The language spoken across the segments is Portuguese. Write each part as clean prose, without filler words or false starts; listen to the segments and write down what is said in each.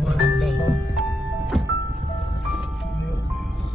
Olha só. Meu Deus.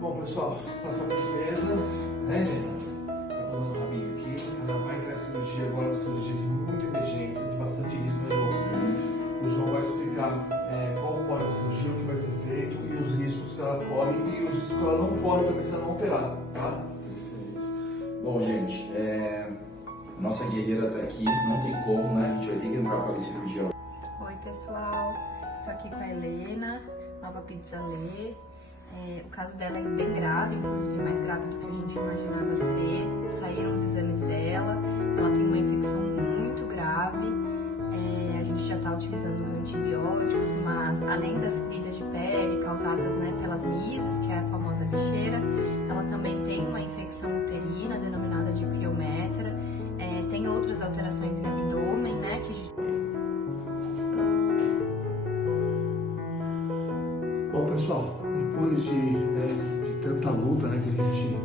Bom, pessoal, nossa princesa, né, gente? Tá falando o rabinho aqui. Ela vai entrar em cirurgia agora, uma cirurgia de muita emergência, de bastante risco, né, João? O João vai explicar qual pode a cirurgia, o que vai ser feito e os riscos que ela corre e os riscos que ela não corre também se ela não operar, tá? Perfeito. Bom, gente, nossa guerreira tá aqui, não tem como, né? A gente vai ter que entrar para a cirurgia. Oi, pessoal, estou aqui com a Helena, nova pizza Lê. O caso dela é bem grave, inclusive mais grave do que a gente imaginava ser. Saíram os exames dela, ela tem uma infecção muito grave. A gente já está utilizando os antibióticos, mas além das feridas de pele causadas, né, pelas mises, que é a famosa bicheira, ela também tem uma infecção uterina denominada de piometra. Tem outras alterações em abdômen, né, Bom, pessoal, depois de tanta luta, né, que a gente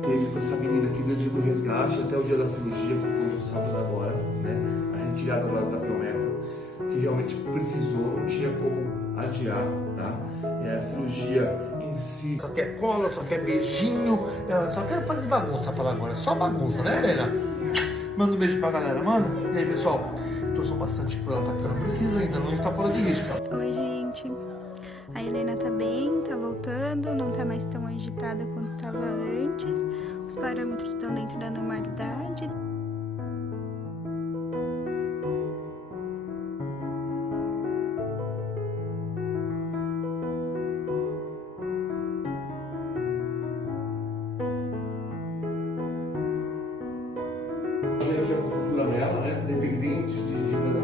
teve com essa menina aqui desde o resgate até o dia da cirurgia, que foi no sábado agora, né, a retirada da piometra, que realmente precisou, não tinha como adiar, tá? A cirurgia em si. Só quer cola, só quer beijinho, só quero fazer bagunça falar agora, só bagunça, né, Helena? Manda um beijo pra galera, manda. E aí, pessoal, torçam bastante por ela, tá? Porque ela não precisa ainda, não está fora de risco. Oi, gente. A Helena tá bem, tá voltando, não tá mais tão agitada quanto tava antes. Os parâmetros estão dentro da normalidade. Aqui a cultura dela, né? Independente da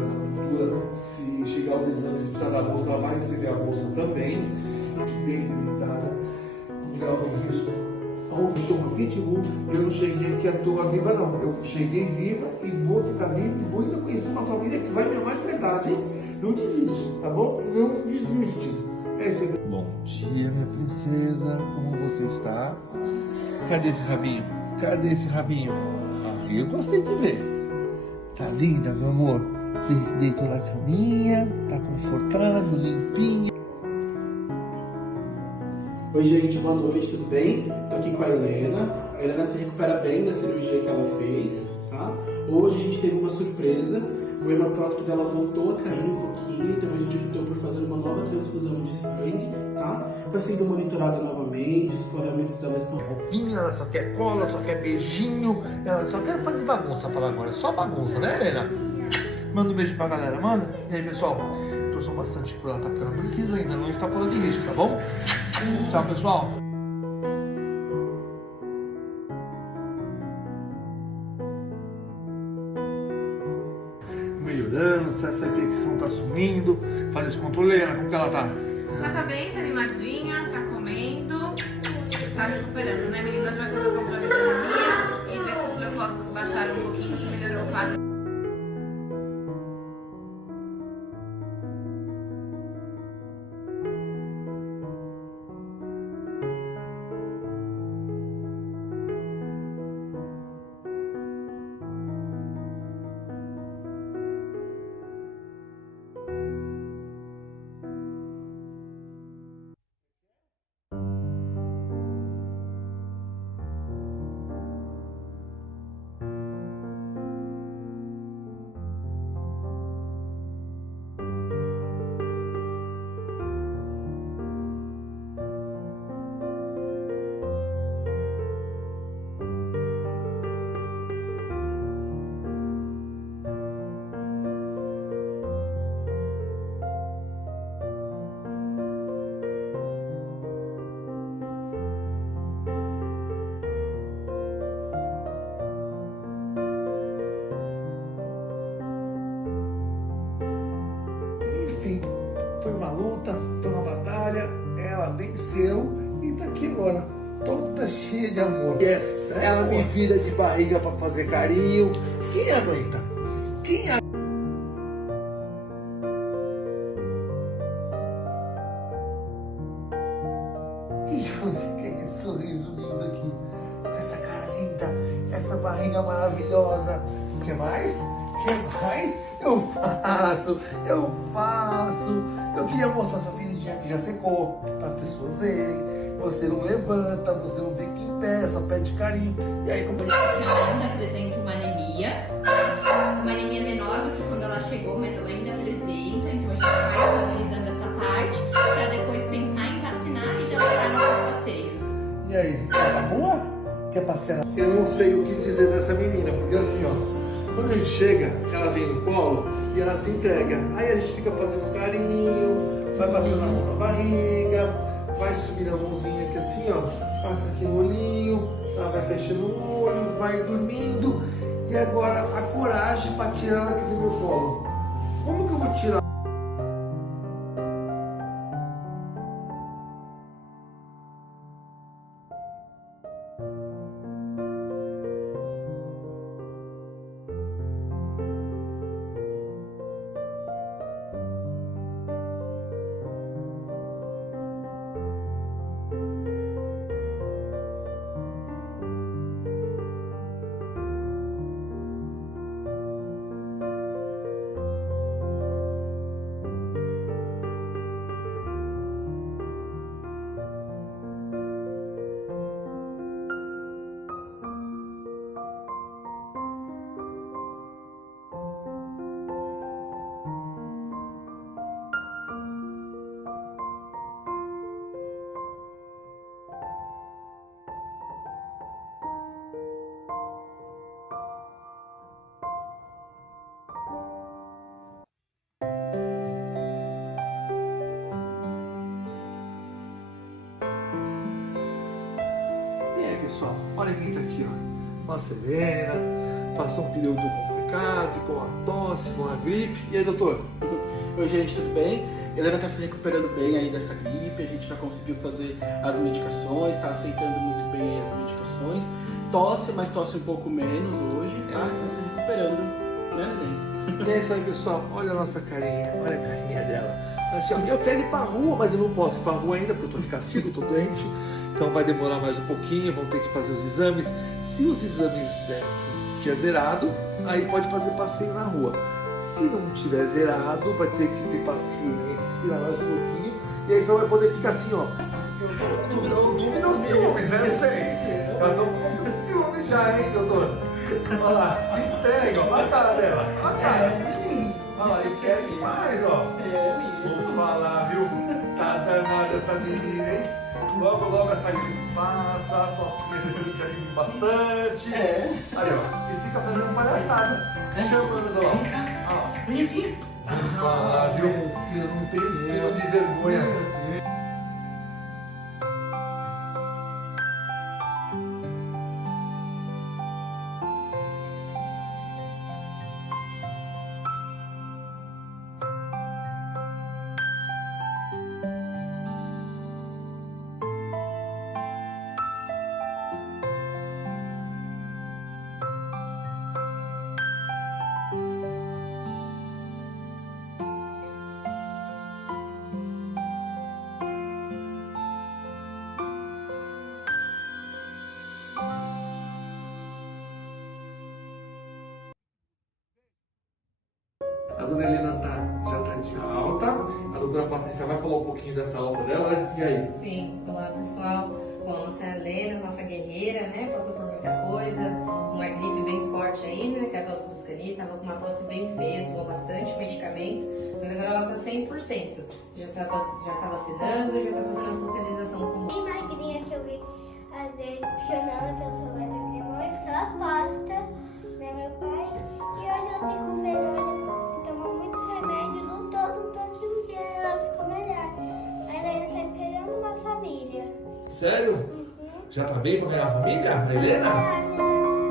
cultura, se chegar aos exames e precisar da bolsa, ela vai receber a bolsa também. Bem delimitada, com grau de risco. Eu sou um pitbull, eu não cheguei aqui à toa viva, não. Eu cheguei viva e vou ficar viva e vou ainda conhecer uma família que vai me amar de verdade, hein? Não desiste, tá bom? Não desiste. É isso aí. Bom dia, minha princesa. Como você está? Cadê esse rabinho? Cadê esse rabinho? Ah, eu gostei de ver. Tá linda, meu amor? Deitou na caminha, tá confortável, limpinha. Oi gente, boa noite, tudo bem? Tô aqui com a Helena. A Helena se recupera bem da cirurgia que ela fez, tá? Hoje a gente teve uma surpresa. O hematócrito dela voltou a cair um pouquinho, então a gente optou por fazer uma nova transfusão de sangue, tá? Tá sendo monitorada novamente, os coleamentos dela estão... Roupinha, ela só quer cola, ela só quer beijinho, ela só quer fazer bagunça falar agora. Só bagunça, né, Helena? Manda um beijo pra galera, manda. E aí, pessoal, torçam bastante por ela, tá? Porque ela precisa ainda, não está fora de risco, tá bom? Tchau, pessoal. Melhorando, se essa infecção tá sumindo, faz esse controle, Helena, como que ela tá? Ela tá bem, tá animadinha, tá comendo, tá recuperando, né, menina? Hoje vai fazer o controle da anemia e ver se os leucócitos baixaram um pouquinho, se melhorou o quadro. Enfim, foi uma luta, foi uma batalha, ela venceu e tá aqui agora, toda cheia de amor. Ela me vira de barriga pra fazer carinho. Quem aguenta? Quem aguenta? Esse sorriso lindo aqui, com essa cara linda, essa barriga maravilhosa. Quer mais? Quer mais? Eu faço. Eu queria mostrar sua feridinha que já secou, para as pessoas verem. Você não levanta, você não fica em pé, só pede carinho. E aí, como... Ela ainda apresenta uma anemia menor do que quando ela chegou, mas ela ainda apresenta, então a gente vai estabilizando essa parte para depois pensar em vacinar e já levar nossos passeios. E aí, quer pra rua? Quer passear? Eu não sei o que dizer dessa menina, porque assim, ó, quando a gente chega, ela vem no colo e ela se entrega. Aí a gente fica fazendo carinho, vai passando a mão na barriga, vai subir a mãozinha aqui assim, ó, passa aqui no olhinho, ela vai fechando o olho, vai dormindo. E agora a coragem para tirar ela aqui do meu colo. Como que eu vou tirar? Pessoal, olha quem tá aqui, ó. Nossa Helena, passou um período complicado, com a tosse, com a gripe. E aí, doutor? Oi gente, tudo bem? Helena tá se recuperando bem aí dessa gripe, a gente já conseguiu fazer as medicações, tá aceitando muito bem as medicações. Tosse, mas tosse um pouco menos hoje, tá? Tá se recuperando, né, Helena? E é isso aí, pessoal. Olha a nossa carinha, olha a carinha dela. Assim, ó, eu quero ir pra rua, mas eu não posso ir pra rua ainda, porque eu tô de castigo, tô doente. Então vai demorar mais um pouquinho, vão ter que fazer os exames. Se os exames tiver zerado, aí pode fazer passeio na rua. Se não tiver zerado, vai ter que ter paciência, esperar mais um pouquinho. E aí só vai poder ficar assim, ó, Dúvida ou ciúmes, né? Não sei. Eu tô com ciúmes já, hein, doutor? Olha lá, se entrega, ó. Olha a cara dela. Olha a cara. Olha lá, ele quer demais, ó. Vou falar, viu? Tá danada essa menina, hein? Logo essa gripe passa, a tossinha já diminui bastante. Aí, ó, ele fica fazendo palhaçada. Chamando, ó. Vem aqui. Vou falar, viu? Deus, não tem Filho de vergonha. A dona Helena já tá de alta. A doutora Patrícia vai falar um pouquinho dessa alta dela, né? E aí? Sim, olá pessoal. Bom, a nossa Helena, nossa guerreira, né? Passou por muita coisa, uma gripe bem forte aí, né? Que é a tosse dos canis, tava com uma tosse bem feia, tomou bastante medicamento, mas agora ela tá 100%. Já tá vacinando, já tá fazendo a socialização com Bem magrinha que eu vi, às vezes, espionando pelo celular da minha mãe, porque ela posta, né, meu pai. E hoje eu sei com vergonha, tomou muito remédio, lutou que um dia ela ficou melhor. A Helena tá esperando uma família. Sério? Já tá bem pra ganhar a família? A Helena? Ah, ela tá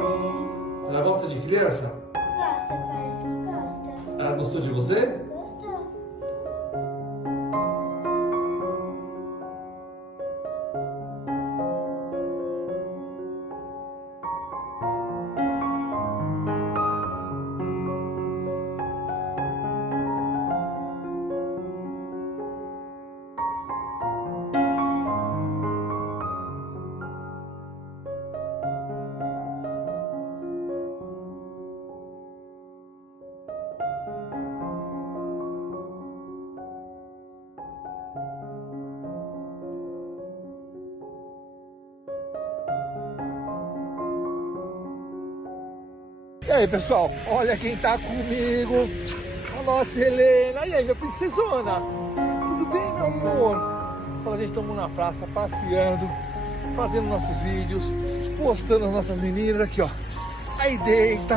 bem. Ela gosta de criança? Gosta, parece que gosta. Ela gostou de você? Gostou. E aí, pessoal, olha quem tá comigo, a nossa Helena. E aí, minha princesona, tudo bem, meu amor? Então, a gente estamos na praça, passeando, fazendo nossos vídeos, postando as nossas meninas aqui, ó. Aí deita.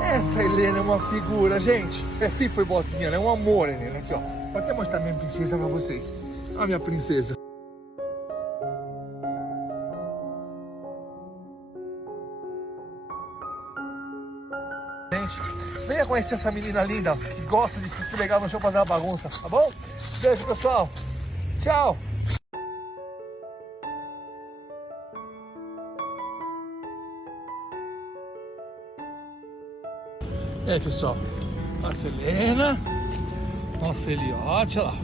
Essa Helena é uma figura, gente. É sim, foi boazinha, né? Um amor, Helena, aqui, ó. Vou até mostrar minha princesa pra vocês. A minha princesa. Gente, venha conhecer essa menina linda que gosta de se legal no chão fazer uma bagunça, tá bom? Beijo, pessoal. Tchau. E aí, pessoal, nossa Helena, nossa Eliote, olha lá,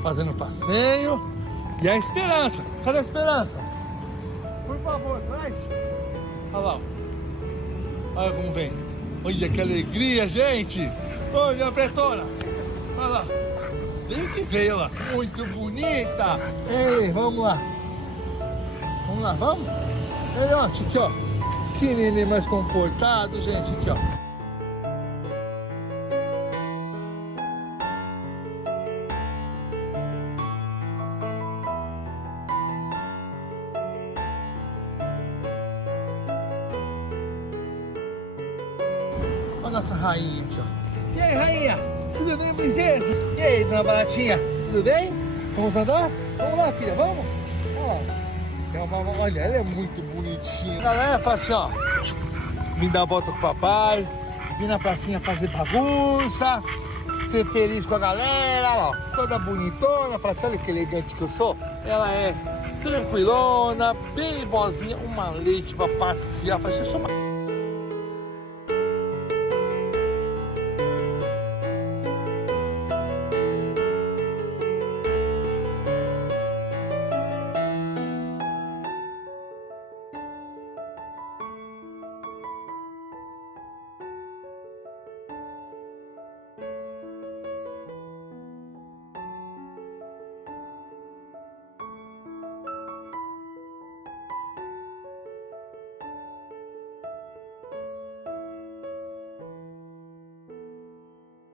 fazendo passeio. E a Esperança, cadê a Esperança? Por favor, traz. Olha lá, olha como vem. Olha que alegria, gente. Olha a pretona, olha lá, vem que veio lá, muito bonita. Ei, vamos lá, vamos. Eliote, aqui ó, que neném mais comportado, gente, aqui ó. Olha a nossa rainha aqui, ó. E aí, rainha? Tudo bem, princesa? E aí, dona Baratinha? Tudo bem? Vamos andar? Vamos lá, filha, vamos? Olha lá. Olha, ela é muito bonitinha. A galera fala assim, ó. Vim dar a volta com o papai. Vim na pracinha fazer bagunça. Ser feliz com a galera. Olha lá, ó. Toda bonitona. Fala assim, olha que elegante que eu sou. Ela é tranquilona, bem boazinha. Uma leite pra passear. Fala assim, eu sou uma...